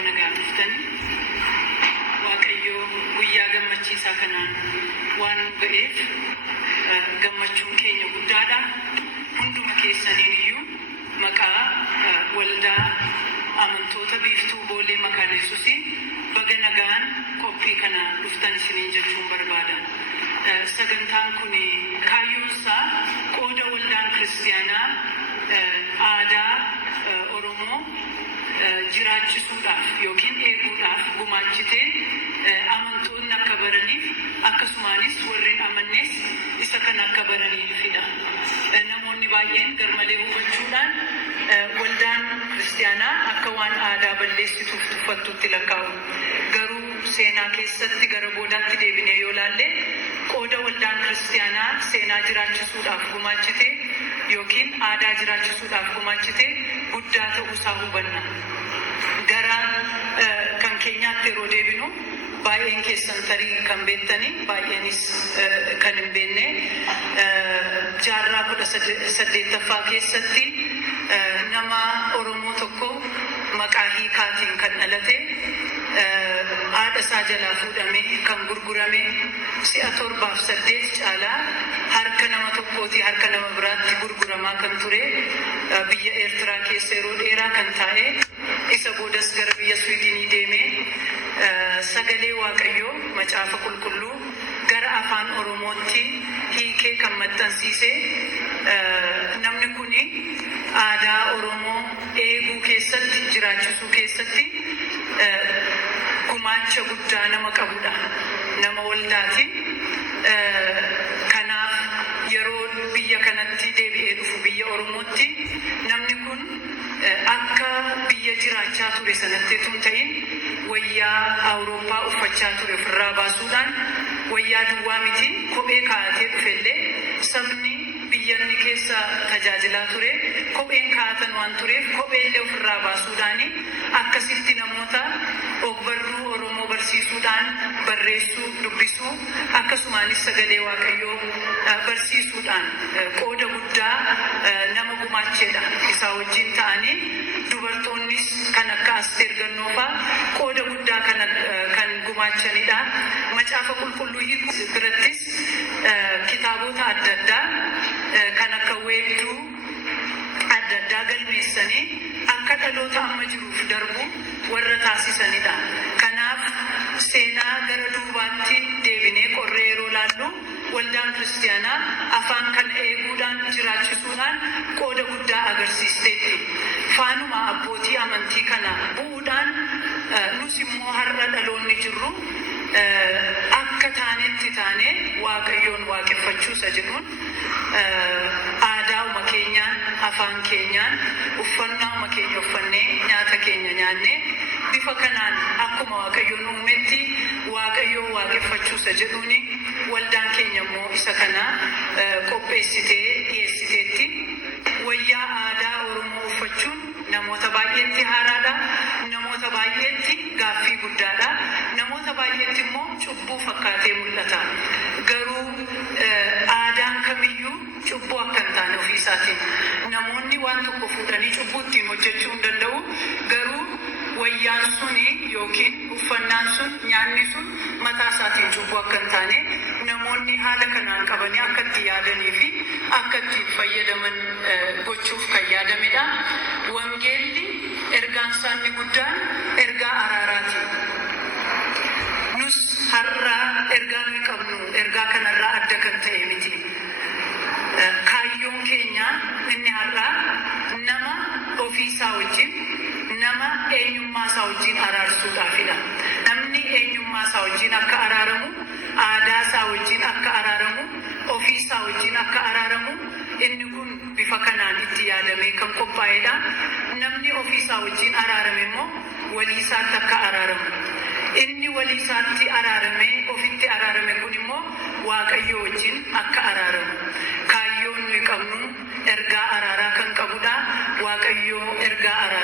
bagana gaafatani waaqayyo guyyaa gammachiisaa kanaan waan ga'eef gammachuun keenya guddaadha. Hunduma keessaniin iyyuu maqaa waldaa amantoota biiftuu boolee makaana Yesuusiin baga nagaan qophii kana dhuftan isiniin jechuun barbaada. Sagantaan kun kaayyoonsaa qooda waldaan kiristaanaa aadaa Oromoo jiraachisuudhaaf yookiin eeguudhaaf gumaachitee amantoonni akka baraniif akkasumaanis warri amannes isa kan akka baraniifidha. Namoonni baay'een garmalee hubachuudhaan waldaan kiristaanaa akka waan aadaa balleessituuf tuffattutti lakkaa'u. Garuu seenaa keessatti gara boodaatti deebinee yoo laalle qooda waldaan kiristaanaa seenaa jiraachisuudhaaf gumaachitee yookiin aadaa jiraachisuudhaaf gumaachitee guddaa ta'uusaa hubanna. Gara kan keenyaatti yeroo deebinu baay'een keessan tarii kan beektanii baay'eenis kan hin beekne jaarraa 18ffaa keessatti nama Oromoo tokko maqaa hiikaatiin kan dhalate haadha isaa jalaa fuudhamee kan gurgurame si'a 7-8 caalaa harka nama tokkooti harka nama biraatti gurguramaa kan ture biyya Eertiraa keessa yeroo dheeraa kan taa'e isa boodas gara biyya Swiidinii deemee sagalee Waaqayyoo macaafa qulqulluu gara afaan Oromootti hiikee kan maxxansiise. Namni kuni aadaa Oromoo eeguu keessatti jiraachisuu keessatti gumaacha guddaa nama qabudha. Nama waldaati. Kanaaf yeroo biyya kanatti deebi'ee dhufu biyya Oromootti namni kun akka biyya jiraachaa ture sanatti tun ta'in wayyaa Awurooppaa uffachaa ture ofirraa baasuudhaan wayyaa duwwaa miti kophee kaa'atee dhufellee sabni biyyanni keessa tajaajilaa ture kopheen kaa'atan waan tureef kopheellee ofirraa baasuudhaan akkasitti namoota ogbarruu Oromoo barsiisuudhaan barreessuu dubbisuu akkasumaanis sagalee Waaqayyoo barsiisuudhaan qooda guddaa nama gumaacheedha. Isaa wajjin ta'anii dubartoonnis kan akka Asteer Gannoofaa qooda guddaa kan gumaachanidha. Macaafa qulqulluu hiikuu birattis kitaabota adda addaa kan akka weedduu adda addaa galmeessanii akka dhaloota amma jiruuf darbu warra taasisanidha. Kanaaf seenaa gara duubaatti deebinee qorree yeroo laallu waldaan kiristaanaa afaan kana eeguudhaan jiraachisuudhaan qooda guddaa agarsiisteetti. Faanuma abbootii amantii kana bu'uudhaan nus immoo har'a dhaloonni jirru akka taanetti taanee Waaqayyoon waaqeffachuusa jedhuun aadaa'uma keenyaan afaan keenyaan uffannaa'uma keenya uffannee nyaata keenya nyaannee bifa kanaan akkuma Waaqayyoon uumetti Waaqayyoon waaqeffachuusa jedhuuni waldaan keenya immoo isa kana qopheessitee dhiyeessiteetti. Wayyaa aadaa Oromoo uffachuun namoota baay'eetti haaraadha. Namoota baay'eetti gaaffii guddaadha. Namoota baay'eetti immoo cubbuu fakkaatee mul'ata. Garuu aadaan kamiyyuu cubbuu akka hin taane ofii isaatiin namoonni waan tokko fuudhanii cubbuu ittiin hojjechuu hin danda'u. Garuu wayyaan suni yookiin uffannaan sun nyaanni sun mataa isaatiin cubbuu akka hin taane namoonni haala kanaan qabanii akka itti yaadanii fi akka itti fayyadaman gochuuf kan yaadamedha. Wangeelli ergaan isaanii guddaan ergaa araaraati. Nus har'a ergaa nuyi qabnu ergaa kanarraa adda kan ta'e miti. Kaayyoon keenya inni har'a nama ofiisaa wajjin nama eenyummaa isaa wajjin araarsuudhaafidha. Namni eenyummaa isaa wajjin akka araaramu, aadaa isaa wajjin akka araaramu, ofii isaa wajjin akka araaramu inni kun bifa kanaan itti yaadamee kan qophaa'edha. Namni ofii isaa wajjin araarame immoo walii isaatti akka araaramu. Inni walii isaatti araaramee ofitti araarame kun immoo Waaqayyoo wajjin akka araaramu. Kaayyoon nuyi qabnu ergaa araaraa kan qabudha. Waaqayyoo ergaa araaraa